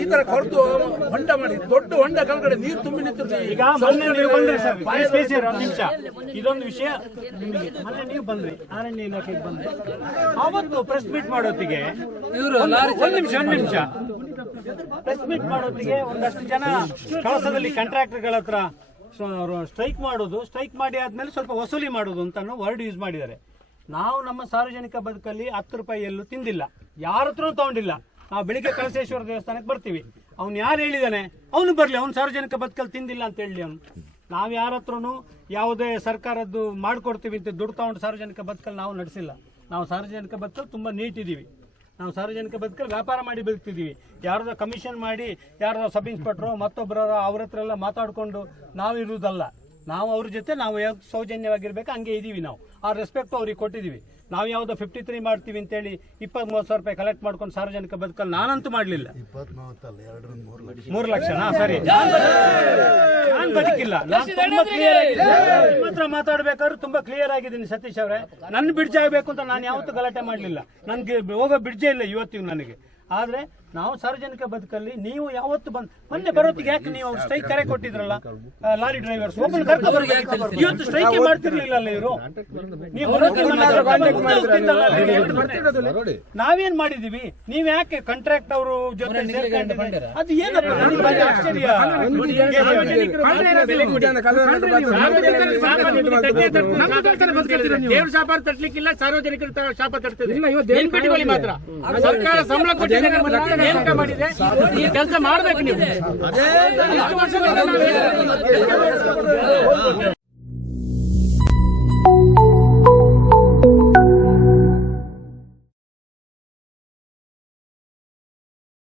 ಈ ತರ ಕೊರತು ಹೊಂಡ ಮಾಡಿ ದೊಡ್ಡ ಹೊಂಡ ಕೆಳಗಡೆ ನೀರು ತುಂಬಿ ನಿಂತಿರ್ತೀವಿ. ಈಗ ಮೊನ್ನೆ ನೀವು ಬಂದ್ರಿ ಸರ್, ಒಂದು ನಿಮಿಷ, ಇದೊಂದು ವಿಷಯ. ಮೊನ್ನೆ ನೀವು ಬಂದ್ರಿ, ಅರಣ್ಯ ಇಲಾಖೆಗೆ ಬಂದ್ರಿ, ಅವತ್ತು ಪ್ರೆಸ್ ಮೀಟ್ ಮಾಡೋತ್ತಿಗೆ ಒಂದ್ ನಿಮಿಷ ಪ್ರೆಸ್ ಮೀಟ್ ಮಾಡೋತ್ತಿಗೆ ಒಂದಷ್ಟು ಜನ ಕಳಸದಲ್ಲಿ ಕಾಂಟ್ರಾಕ್ಟರ್ಗಳ ಹತ್ರ ಸ್ಟ್ರೈಕ್ ಮಾಡೋದು, ಸ್ಟ್ರೈಕ್ ಮಾಡಿ ಆದ್ಮೇಲೆ ಸ್ವಲ್ಪ ವಸೂಲಿ ಮಾಡೋದು ಅಂತ ವರ್ಡ್ ಯೂಸ್ ಮಾಡಿದ್ದಾರೆ. ನಾವು ನಮ್ಮ ಸಾರ್ವಜನಿಕ ಬದುಕಲ್ಲಿ 10 ರೂಪಾಯಿ ಎಲ್ಲೂ ತಿಂದಿಲ್ಲ, ಯಾರ ಹತ್ರ ತಗೊಂಡಿಲ್ಲ. ನಾವು ಬೆಳಿಗ್ಗೆ ಕಳಸೇಶ್ವರ ದೇವಸ್ಥಾನಕ್ಕೆ ಬರ್ತೀವಿ, ಅವ್ನು ಯಾರು ಹೇಳಿದಾನೆ ಅವನು ಬರ್ಲಿ, ಅವ್ನು ಸಾರ್ವಜನಿಕ ಬದುಕಲ್ಲಿ ತಿಂದಿಲ್ಲ ಅಂತ ಹೇಳಿ ಅವ್ನು. ನಾವು ಯಾರ ಹತ್ರನು ಯಾವುದೇ ಸರ್ಕಾರದ್ದು ಮಾಡ್ಕೊಡ್ತೀವಿ ಅಂತ ದುಡ್ಡು ತಗೊಂಡು ಸಾರ್ವಜನಿಕ ಬದುಕಲ್ಲಿ ನಾವು ನಡೆಸಿಲ್ಲ. ನಾವು ಸಾರ್ವಜನಿಕ ಬದುಕಲ್ಲಿ ತುಂಬಾ ನೀಟ್ ಇದೀವಿ. ನಾವು ಸಾರ್ವಜನಿಕ ಬದುಕಲ್ಲಿ ವ್ಯಾಪಾರ ಮಾಡಿ ಬದುಕ್ತಿದ್ದೀವಿ. ಯಾರ್ದೋ ಕಮಿಷನ್ ಮಾಡಿ, ಯಾರ್ದೋ ಸಬ್ ಇನ್ಸ್ಪೆಕ್ಟ್ರೋ ಮತ್ತೊಬ್ಬರ ಅವ್ರ ಹತ್ರ ಎಲ್ಲ ಮಾತಾಡ್ಕೊಂಡು ನಾವು ಇರುವುದಲ್ಲ. ನಾವು ಅವ್ರ ಜೊತೆ ನಾವು ಸೌಜನ್ಯವಾಗಿರ್ಬೇಕು, ಹಂಗೆ ಇದೀವಿ. ನಾವು ಆ ರೆಸ್ಪೆಕ್ಟ್ ಅವ್ರಿಗೆ ಕೊಟ್ಟಿದ್ದೀವಿ. ನಾವು ಯಾವುದೋ 53 ಮಾಡ್ತೀವಿ ಅಂತೇಳಿ 20-30 ರೂಪಾಯಿ ಕಲೆಕ್ಟ್ ಮಾಡ್ಕೊಂಡು ಸಾರ್ವಜನಿಕ ಬದುಕಲ್ಲಿ ನಾನಂತೂ ಮಾಡಲಿಲ್ಲ. 3 ಲಕ್ಷ ಸರಿ, ನಾನು ಬದುಕಿಲ್ಲ. ನಾನು ತುಂಬಾ ಕ್ಲಿಯರ್ ಆಗಿದೆ, ನಿಮ್ಮ ಹತ್ರ ಮಾತಾಡ್ಬೇಕಾದ್ರೆ ತುಂಬಾ ಕ್ಲಿಯರ್ ಆಗಿದ್ದೀನಿ ಸತೀಶ್ ಅವರೇ. ನನ್ನ ಬ್ರಿಡ್ಜ್ ಆಗಬೇಕು ಅಂತ ನಾನು ಯಾವತ್ತೂ ಗಲಾಟೆ ಮಾಡಲಿಲ್ಲ. ನನ್ಗೆ ಹೋಗೋ ಬ್ರಿಡ್ಜೇ ಇಲ್ಲ ಇವತ್ತಿಗೂ ನನಗೆ. ಆದ್ರೆ ನಾವು ಸಾರ್ವಜನಿಕ ಬದುಕಲ್ಲಿ ನೀವು ಯಾವತ್ತು ಮೊನ್ನೆ ಬರೋತ್ತಿಗೆ ಯಾಕೆ ನೀವು ಸ್ಟ್ರೈಕ್ ಕರೆ ಕೊಟ್ಟಿದ್ರಲ್ಲ ಲಾರಿ ಡ್ರೈವರ್ಸ್, ಇವತ್ತು ಸ್ಟ್ರೈಕ್ ಮಾಡ್ತಿರ್ಲಿಲ್ಲ ಅಲ್ಲ ಇವರು. ನಾವೇನ್ ಮಾಡಿದೀವಿ, ನೀವ್ ಯಾಕೆ ಕಾಂಟ್ರಾಕ್ಟ್ ಅವರು ಜೊತೆ ಅದು ಏನಪ್ಪ ಆಶ್ಚರ್ಯ. ದೇವ್ರ ಶಾಪ ತಟ್ಲಿಕ್ಕಿಲ್ಲ, ಸಾರ್ವಜನಿಕರ ಶಾಪ ತಟ್ತಿದೆ ಮಾತ್ರ. ಸರ್ಕಾರ ಸಂಬಳ ನೇಮಕ ಮಾಡಿದೆ, ಈ ಕೆಲಸ ಮಾಡ್ಬೇಕು ನೀವು.